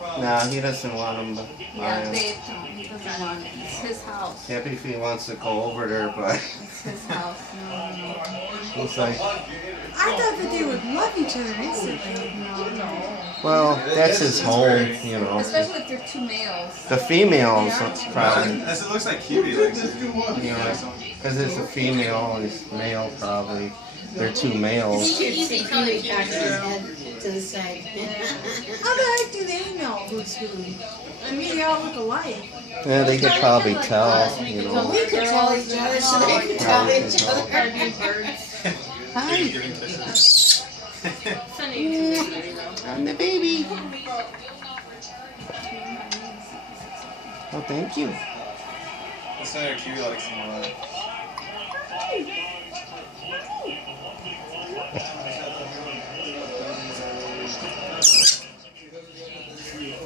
Nah, he doesn't want him. But Yeah, they don't. He doesn't want it. It's his house. happy if he wants to go over there, but It's his house. No. he's like, I thought that they would love each other instantly. No. well, that's his home, you know. Especially if they're two males. The females probably, As it looks like Kiwi likes it. you know, because it's a female and it's male probably. They're two males. Easy Kiwi cocks his head to the side. How the heck do they know who's who? I mean, they all look alike. Yeah, they could probably tell, you So know. we could tell each other, so they could tell each other. Hi, Giving kisses. I'm the baby. Oh, thank you. That's not a Kiwi likes him a lot.